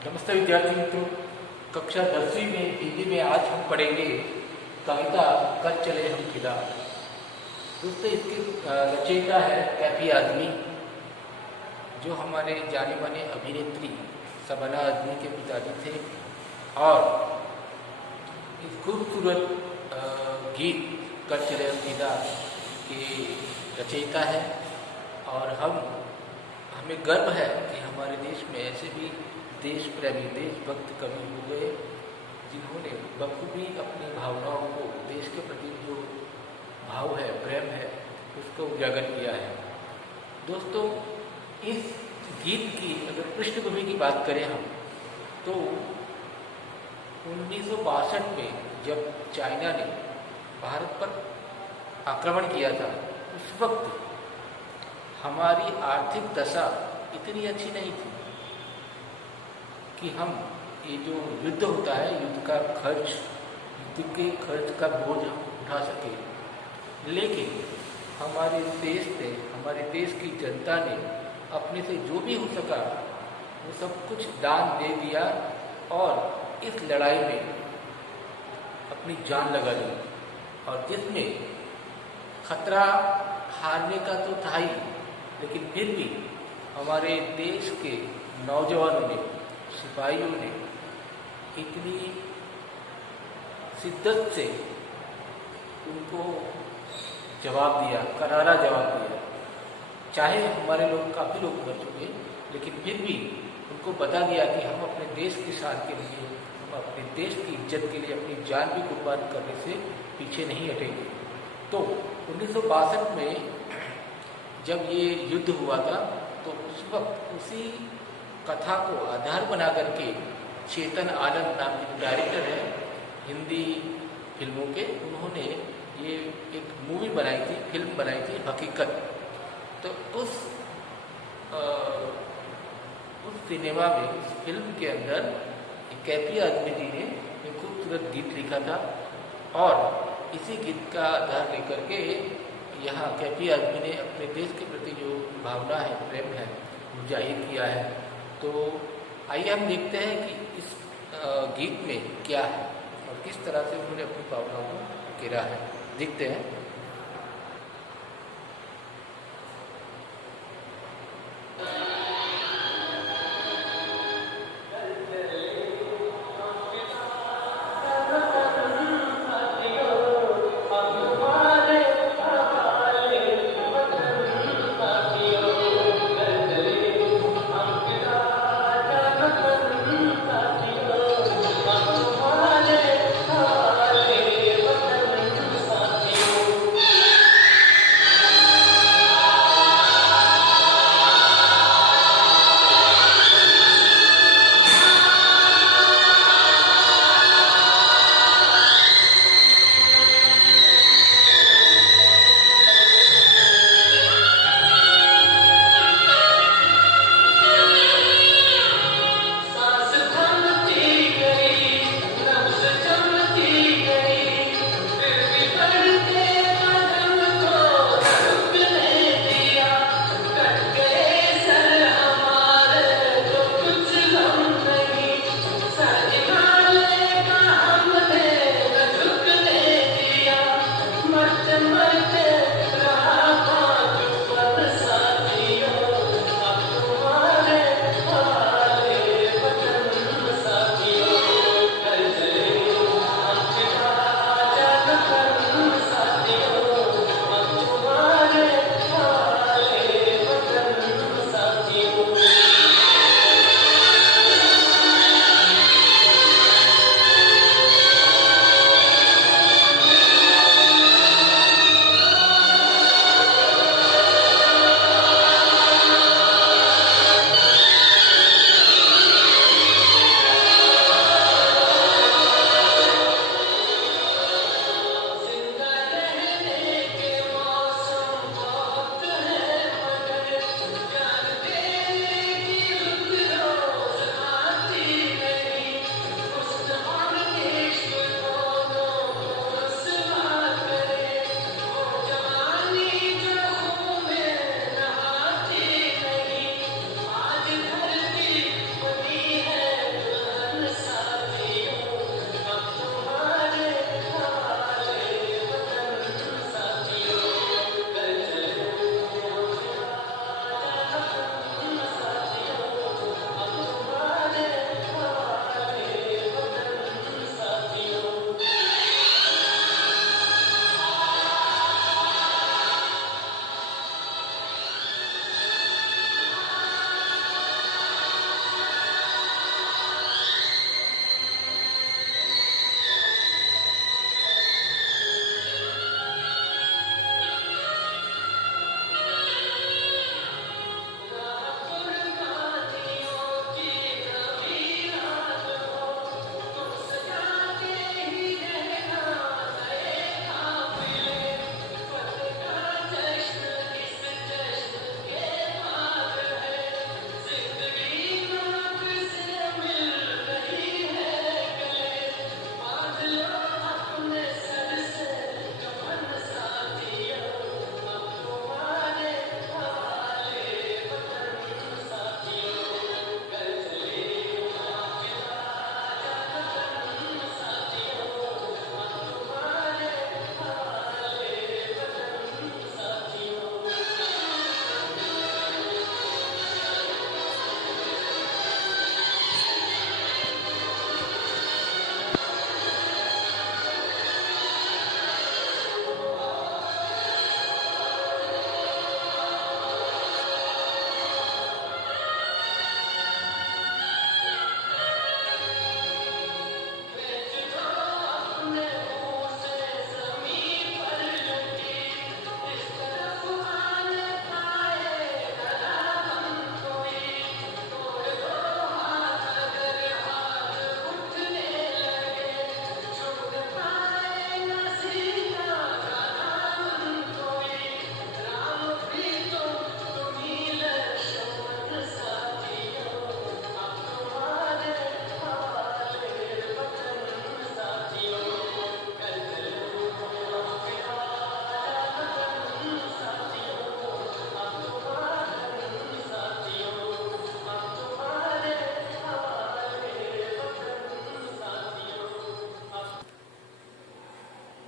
नमस्ते विद्यार्थी मित्रों। कक्षा 10वीं में हिंदी में आज हम पढ़ेंगे कविता कर चले हम फिदा। दोस्तों, इसकी रचयिता है कैफी आज़मी, जो हमारे जाने माने अभिनेत्री शबाना आज़मी के पिताजी थे और इस खूबसूरत गीत कर चले हम फिदा की रचयिता है। और हमें गर्व है कि हमारे देश में ऐसे भी देश प्रेमी देशभक्त कवि हो गए जिन्होंने बखूबी अपनी भावनाओं को, देश के प्रति जो भाव है, प्रेम है, उसको उजागर किया है। दोस्तों, इस गीत की अगर पृष्ठभूमि की बात करें हम, तो 1962 में जब चाइना ने भारत पर आक्रमण किया था, उस वक्त हमारी आर्थिक दशा इतनी अच्छी नहीं थी कि हम ये जो युद्ध होता है, युद्ध का खर्च, युद्ध के खर्च का बोझ हम उठा सके। लेकिन हमारे देश ने, हमारे देश की जनता ने अपने से जो भी हो सका वो सब कुछ दान दे दिया और इस लड़ाई में अपनी जान लगा दी। और जिसमें खतरा हारने का तो था ही, लेकिन फिर भी हमारे देश के नौजवानों ने, सिपाहियों ने इतनी शिद्दत से उनको जवाब दिया, करारा जवाब दिया। चाहे हमारे लोग, काफ़ी लोग मर चुके, लेकिन फिर भी उनको बता दिया कि हम अपने देश की शान के लिए, हम अपने देश की इज्जत के लिए अपनी जान भी कुर्बान करने से पीछे नहीं हटेंगे। तो 1962 में जब ये युद्ध हुआ था, तो उस वक्त उसी कथा को आधार बना करके चेतन आनंद नाम के डायरेक्टर हैं हिंदी फिल्मों के, उन्होंने ये एक मूवी बनाई थी, फिल्म बनाई थी हकीकत। तो उस सिनेमा में, उस फिल्म के अंदर कैफी आज़मी जी ने एक खूबसूरत गीत लिखा था और इसी गीत का आधार लेकर के यहाँ कैफी आज़मी ने अपने देश के प्रति जो भावना है, प्रेम है, वो जाहिर किया है। तो आइए हम देखते हैं कि इस गीत में क्या है और किस तरह से उन्होंने अपनी भावनाओं को घेरा है। देखते हैं।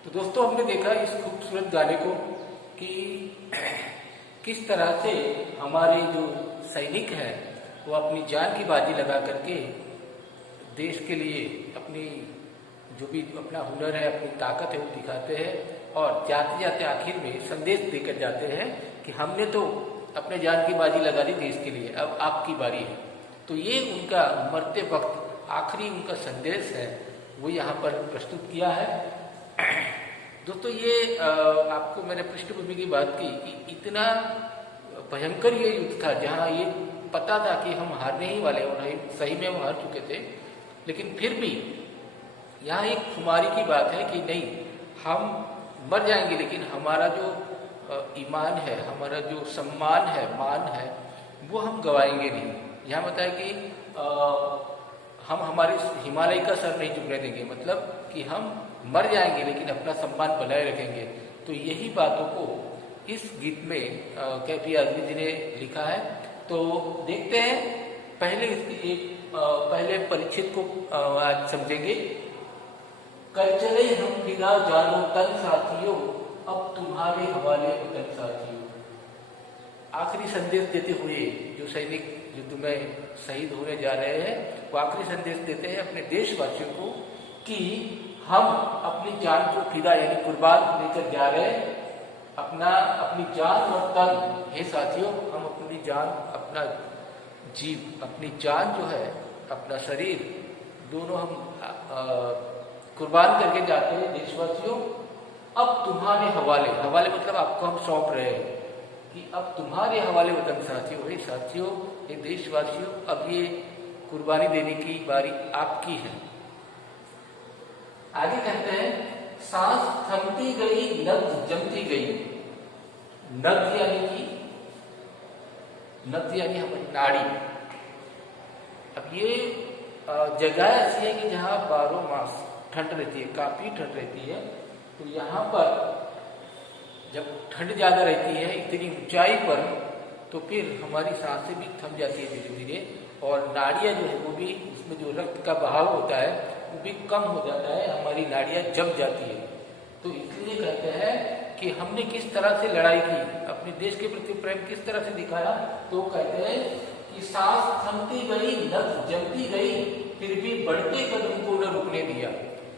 तो दोस्तों हमने देखा इस खूबसूरत गाने को कि किस तरह से हमारे जो सैनिक हैं वो अपनी जान की बाजी लगा करके देश के लिए अपनी जो भी अपना हुनर है, अपनी ताकत है वो दिखाते हैं और जाते जाते आखिर में संदेश देकर जाते हैं कि हमने तो अपने जान की बाजी लगा दी देश के लिए, अब आपकी बारी है। तो ये उनका मरते वक्त आखिरी उनका संदेश है, वो यहाँ पर प्रस्तुत किया है। दोस्तों ये आपको मैंने पृष्ठभूमि की बात की कि इतना भयंकर ये युद्ध था जहाँ ये पता था कि हम हारने ही वाले और सही में हम हार चुके थे, लेकिन फिर भी यहाँ एक खुमारी की बात है कि नहीं, हम मर जाएंगे लेकिन हमारा जो ईमान है, हमारा जो सम्मान है, मान है, वो हम गवाएंगे नहीं। यहाँ बताया कि हम हमारे हिमालय का सर नहीं झुकने देंगे, मतलब कि हम मर जाएंगे लेकिन अपना सम्मान बनाए रखेंगे। तो यही बातों को इस गीत में कैफी आज़मी जी ने लिखा है। तो देखते हैं, पहले इसकी पहले परिच्छेद को आज समझेंगे। कर चले हम फिदा जानो तन साथियों, अब तुम्हारे हवाले वतन साथियों। आखिरी संदेश देते हुए जो सैनिक युद्ध में शहीद होने जा रहे हैं वो आखिरी संदेश देते हैं अपने देशवासियों को कि हम अपनी जान को फिदा यानी कुर्बान लेकर जा रहे हैं, अपनी जान और तन, हे साथियों, हम अपनी जान, अपना जीव, अपनी जान जो है, अपना शरीर, दोनों हम कुर्बान करके जाते हैं देशवासियों। अब तुम्हारे हवाले, हवाले मतलब आपको हम सौंप रहे हैं कि अब तुम्हारे हवाले वतन साथियों, हे साथियों, हे देशवासियों, अब ये कुर्बानी देने की बारी आपकी है। आगे कहते हैं, सांस थमती गई, नब्ज जमती गई। नब्ज यानी हमारी नाड़ी। अब ये जगह ऐसी है कि जहाँ 12 मास ठंड रहती है, काफी ठंड रहती है। तो यहाँ पर जब ठंड ज्यादा रहती है इतनी ऊंचाई पर, तो फिर हमारी सांसें भी थम जाती है धीरे धीरे, और नाड़ियाँ जो है वो भी, उसमें जो रक्त का बहाव होता है वो भी कम हो जाता है, हमारी नाड़ियाँ जम जाती है। तो इसलिए कहते हैं कि हमने किस तरह से लड़ाई की, अपने देश के प्रति प्रेम किस तरह से दिखाया। तो कहते हैं कि सांस थमती गई, नब्ज जमती गई, फिर भी बढ़ते कदम को न रुकने दिया।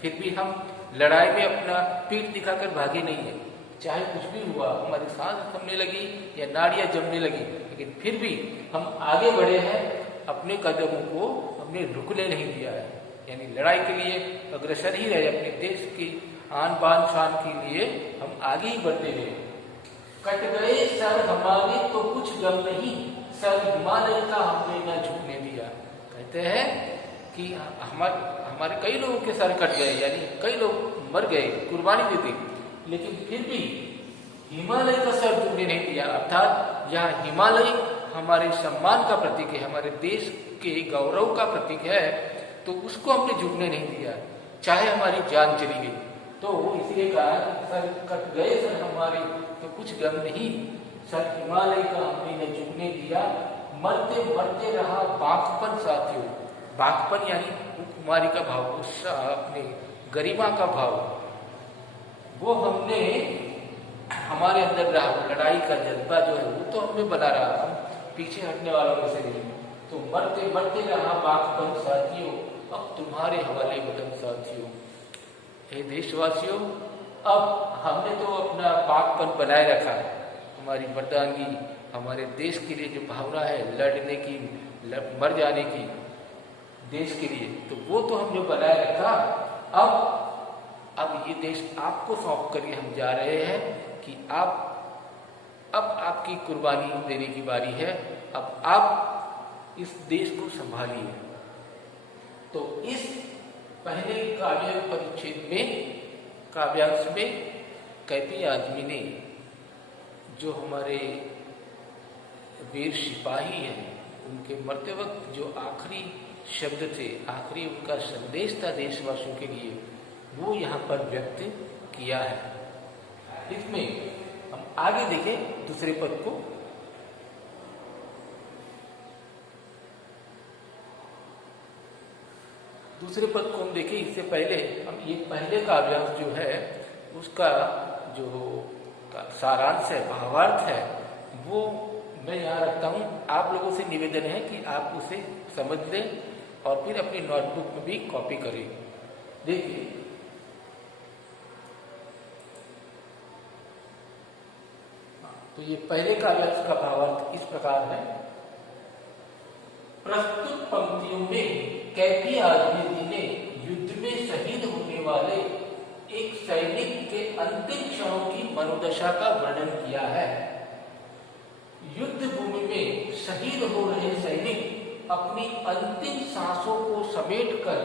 फिर भी हम लड़ाई में अपना पीठ दिखाकर भागे नहीं है, चाहे कुछ भी हुआ, हमारी सांस थमने लगी या नाड़ियां जमने लगी, लेकिन फिर भी हम आगे बढ़े हैं, अपने कदमों को हमने रुकने नहीं दिया है। यानी लड़ाई के लिए अग्रसर ही रहे, अपने देश की आन बान शान के लिए हम आगे ही बढ़ते गए। कट गए सर हमारे तो कुछ गम नहीं, सर हिमालय का हमने न झुकने दिया। कहते हैं कि हमारे कई लोगों के सर कट गए, यानी कई लोग मर गए, कुर्बानी दे दी, लेकिन फिर भी हिमालय का सर झुकने नहीं दिया। अर्थात यहाँ हिमालय हमारे सम्मान का प्रतीक है, हमारे देश के गौरव का प्रतीक है, तो उसको हमने झुकने नहीं दिया, चाहे हमारी जान चली गई। तो इसलिए कहा सर कट गए सर हमारे तो कुछ गम नहीं, सर हिमालय का हमने न झुकने दिया। मरते मरते रहा बांकपन साथियों। बांकपन यानी कुमारी का भाव, उत्साह, अपने गरिमा का भाव, वो हमने हमारे अंदर रहा। लड़ाई का जज्बा जो है वो तो हमें बना रहा, हम पीछे हटने वालों में से नहीं। तो मरते मरते रहा बांकपन साथियों, अब तुम्हारे हवाले वतन साथियों। हे देशवासियों, अब हमने तो अपना बांकपन बनाए रखा है, हमारी मर्दानगी, हमारे देश के लिए जो भावना है लड़ने की, मर जाने की देश के लिए, तो वो तो हमने बनाए रखा। अब ये देश आपको सौंप करके हम जा रहे हैं कि अब आपकी कुर्बानी देने की बारी है, अब आप इस देश को संभालिए। तो इस पहले काव्य परिच्छेद में, काव्यांश में कैफी आज़मी ने जो हमारे वीर सिपाही हैं उनके मरते वक्त जो आखिरी शब्द थे, आखिरी उनका संदेश था देशवासियों के लिए, वो यहाँ पर व्यक्त किया है। इसमें हम आगे देखें दूसरे पद को। दूसरे पद को हम देखें, इससे पहले हम ये पहले काव्यांश जो है उसका जो सारांश है, भावार्थ है, वो मैं यहाँ रखता हूँ। आप लोगों से निवेदन है कि आप उसे समझ लें और फिर अपनी नोटबुक में भी कॉपी करें। देखिए, तो ये पहले कार्यांश का भावार्थ इस प्रकार है। प्रस्तुत पंक्तियों में कैफी आजमी ने युद्ध में शहीद होने वाले एक सैनिक के अंतिम क्षणों की मनोदशा का वर्णन किया है। युद्ध भूमि में शहीद हो रहे सैनिक अपनी अंतिम सांसों को समेटकर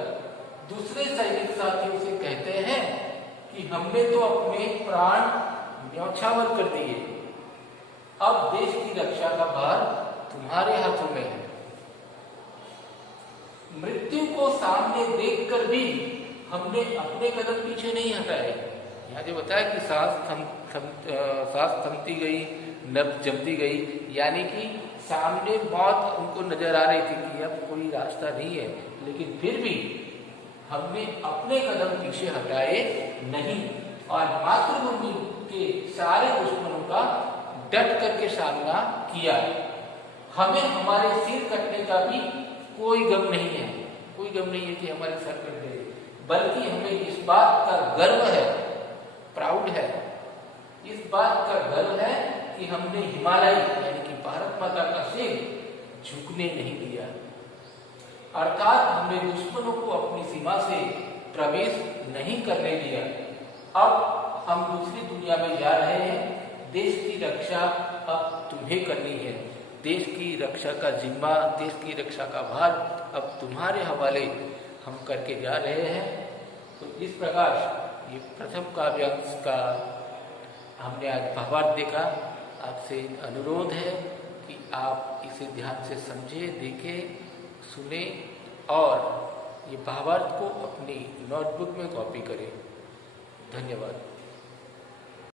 दूसरे सैनिक साथियों से कहते हैं कि हमने तो अपने प्राण न्यौछावर कर दिए, अब देश की रक्षा का भार तुम्हारे हाथों में है। मृत्यु को सामने देखकर भी हमने अपने कदम पीछे नहीं हटाए। यहाँ जो बताया कि सांस थमती गई, नब्ज जमती गई, यानी कि सामने मौत उनको नजर आ रही थी कि अब कोई रास्ता नहीं है, लेकिन फिर भी हमने अपने कदम पीछे हटाए नहीं और मातृभूमि के सारे दुश्मनों का डट करके सामना किया। हमें हमारे सिर कटने का भी कोई गम नहीं है, कोई गम नहीं है कि हमारे सर कट गए, बल्कि हमें इस बात का गर्व है, प्राउड है, इस बात का गर्व है कि हमने हिमालय यानी कि भारत माता का सिर झुकने नहीं दिया, अर्थात हमने दुश्मनों को अपनी सीमा से प्रवेश नहीं करने दिया। अब हम दूसरी दुनिया में जा रहे हैं, देश की रक्षा अब तुम्हें करनी है, देश की रक्षा का जिम्मा, देश की रक्षा का भार अब तुम्हारे हवाले हम करके जा रहे हैं। तो इस प्रकार ये प्रथम काव्यांश का हमने आज भावार्थ देखा। आपसे अनुरोध है कि आप इसे ध्यान से समझें, देखें, सुने और ये भावार्थ को अपनी नोटबुक में कॉपी करें। धन्यवाद।